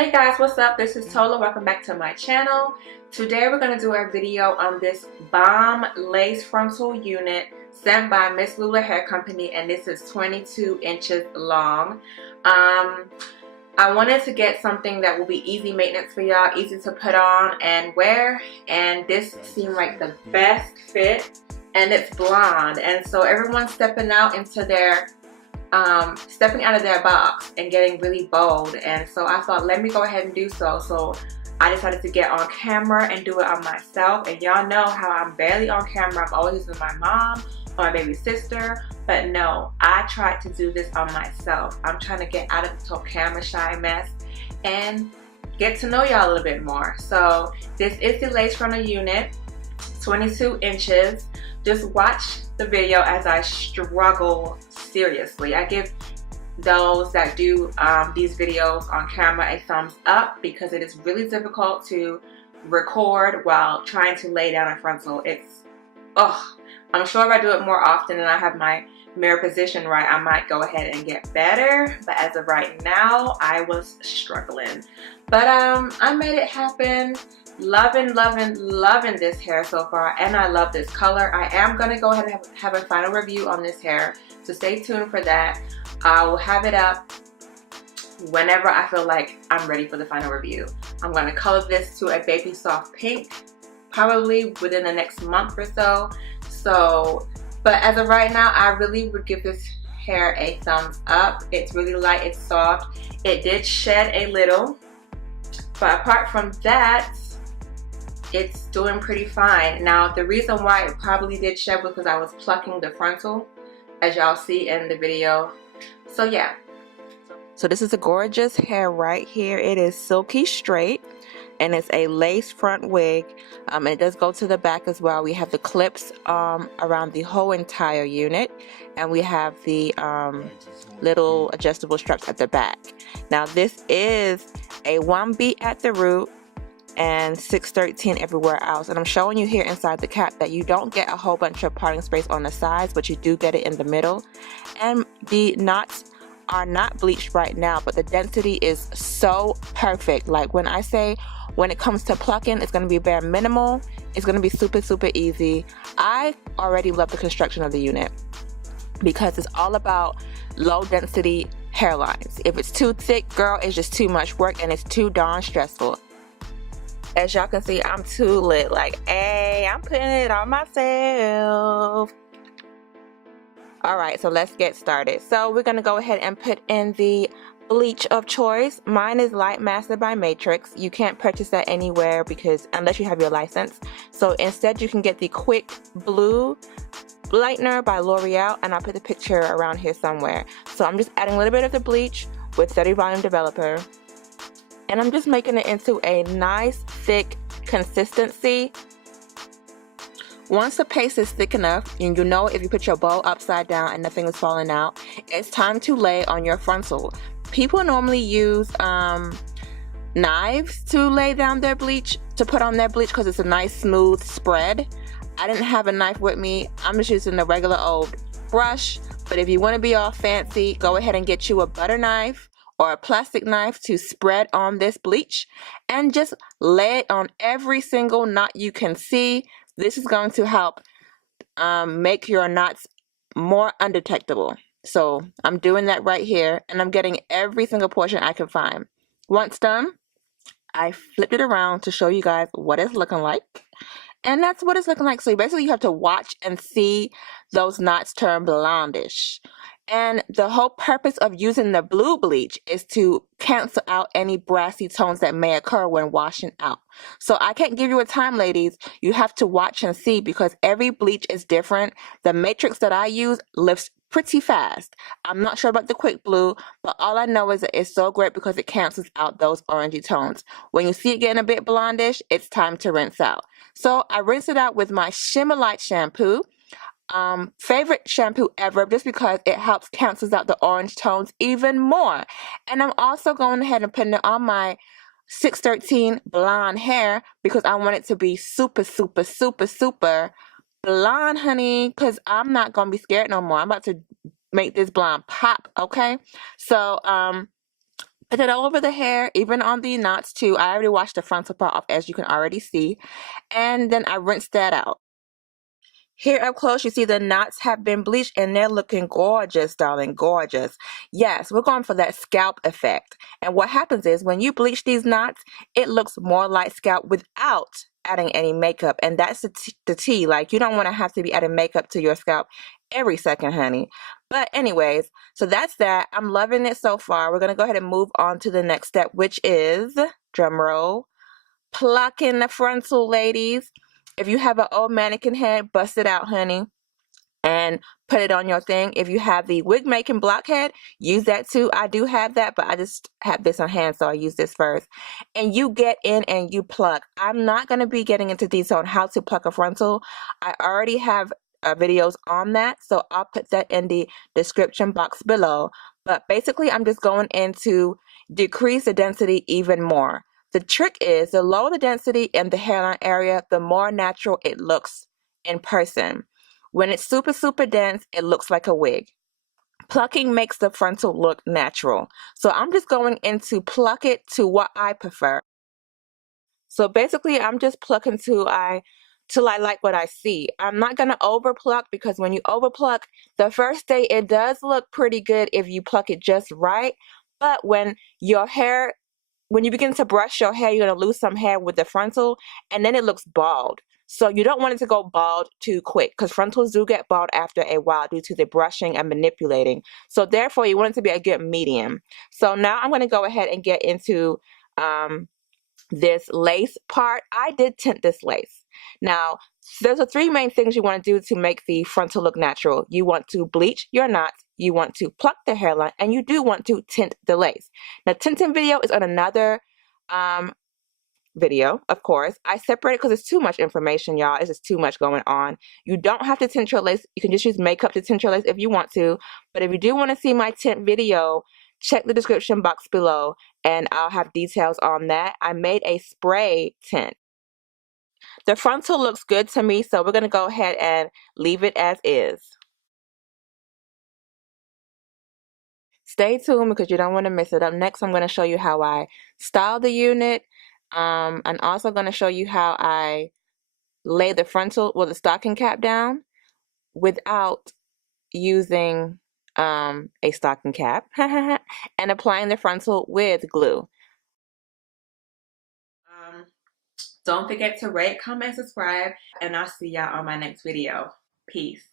Hey guys, what's up? This is Tola. Welcome back to my channel. Today we're going to do a video on this bomb lace frontal unit sent by Miss Lula Hair Company, and this is 22 inches long. I wanted to get something that will be easy maintenance for y'all, easy to put on and wear, and this seemed like the best fit, and it's blonde, and so everyone's stepping out of their box and getting really bold, and so I thought, let me go ahead and do so. So I decided to get on camera and do it on myself, and y'all know how I'm barely on camera. I'm always using my mom or my baby sister, but no, I tried to do this on myself. I'm trying to get out of this whole camera shy mess and get to know y'all a little bit more. So this is the lace frontal unit, 22 inches. Just watch the video as I struggle seriously. I give those that do these videos on camera a thumbs up because it is really difficult to record while trying to lay down a frontal. I'm sure if I do it more often and I have my mirror position right, I might go ahead and get better, but as of right now I was struggling, but I made it happen. Loving this hair so far, and I love this color. I am going to go ahead and have a final review on this hair, so stay tuned for that. I will have it up whenever I feel like I'm ready for the final review. I'm going to color this to a baby soft pink probably within the next month or so. But as of right now, I really would give this hair a thumbs up. It's really light, it's soft. It did shed a little, but apart from that, it's doing pretty fine. Now, the reason why it probably did shed was because I was plucking the frontal, as y'all see in the video. So yeah. So this is a gorgeous hair right here. It is silky straight, and it's a lace front wig. It does go to the back as well. We have the clips around the whole entire unit, and we have the little adjustable straps at the back. Now this is a 1B at the root and 613 everywhere else, and I'm showing you here inside the cap that you don't get a whole bunch of parting space on the sides, but you do get it in the middle, and the knots are not bleached right now, but the density is so perfect. Like when I say, when it comes to plucking, it's going to be bare minimal. It's going to be super easy. I already love the construction of the unit because it's all about low density hairlines. If it's too thick, girl, it's just too much work and it's too darn stressful. As y'all can see, I'm too lit. Like, hey, I'm putting it on myself. Alright, so let's get started. So we're going to go ahead and put in the bleach of choice. Mine is Light Master by Matrix. You can't purchase that anywhere because unless you have your license. So instead you can get the Quick Blue Lightener by L'Oreal, and I'll put the picture around here somewhere. So I'm just adding a little bit of the bleach with 30 volume developer, and I'm just making it into a nice thick consistency. Once the paste is thick enough, and you know if you put your bowl upside down and nothing is falling out, it's time to lay on your frontal. People normally use knives to lay down their bleach, to put on their bleach, because it's a nice smooth spread. I didn't have a knife with me. I'm just using the regular old brush, but if you want to be all fancy, go ahead and get you a butter knife or a plastic knife to spread on this bleach and just lay it on every single knot you can see. This is going to help make your knots more undetectable. So I'm doing that right here, and I'm getting every single portion I can find. Once done, I flipped it around to show you guys what it's looking like. And that's what it's looking like. So basically you have to watch and see those knots turn blondish. And the whole purpose of using the blue bleach is to cancel out any brassy tones that may occur when washing out. So I can't give you a time, ladies. You have to watch and see because every bleach is different. The Matrix that I use lifts pretty fast. I'm not sure about the Quick Blue, but all I know is that it's so great because it cancels out those orangey tones. When you see it getting a bit blondish, it's time to rinse out. So I rinse it out with my Shimmer Light shampoo. Favorite shampoo ever, just because it helps cancels out the orange tones even more. And I'm also going ahead and putting it on my 613 blonde hair because I want it to be super blonde, honey, because I'm not gonna be scared no more. I'm about to make this blonde pop. Okay, so Put it all over the hair, even on the knots too. I already washed the frontal part off, as you can already see. And then I rinsed that out. Here up close, you see the knots have been bleached and they're looking gorgeous, darling, gorgeous. Yes, we're going for that scalp effect. And what happens is when you bleach these knots, it looks more like scalp without adding any makeup. And that's the tea. Like, you don't want to have to be adding makeup to your scalp every second, honey. But anyways, so that's that. I'm loving it so far. We're going to go ahead and move on to the next step, which is, drum roll, plucking the frontal, ladies. If you have an old mannequin head, bust it out, honey, and put it on your thing. If you have the wig making blockhead, use that too. I do have that, but I just have this on hand, so I use this first. And you get in and you pluck. I'm not going to be getting into detail on how to pluck a frontal. I already have videos on that, so I'll put that in the description box below. But basically, I'm just going in to decrease the density even more. The trick is, the lower the density in the hairline area, the more natural it looks in person. When it's super, super dense, it looks like a wig. Plucking makes the frontal look natural. So I'm just going in to pluck it to what I prefer. So basically, I'm just plucking till I like what I see. I'm not going to over pluck, because when you over pluck, the first day it does look pretty good if you pluck it just right. But when you begin to brush your hair, you're going to lose some hair with the frontal, and then it looks bald. So you don't want it to go bald too quick, because frontals do get bald after a while due to the brushing and manipulating. So therefore, you want it to be a good medium. So now I'm going to go ahead and get into this lace part. I did tint this lace. Now, there's the three main things you want to do to make the frontal look natural. You want to bleach your knots, you want to pluck the hairline, and you do want to tint the lace. Now, tinting video is on another video, of course. I separate it because it's too much information, y'all. It's just too much going on. You don't have to tint your lace. You can just use makeup to tint your lace if you want to. But if you do want to see my tint video, check the description box below and I'll have details on that. I made a spray tint. The frontal looks good to me, so we're going to go ahead and leave it as is. Stay tuned because you don't want to miss it. Up next, I'm going to show you how I style the unit. I'm also going to show you how I lay the frontal, the stocking cap down without using a stocking cap and applying the frontal with glue. Don't forget to rate, comment, subscribe, and I'll see y'all on my next video. Peace.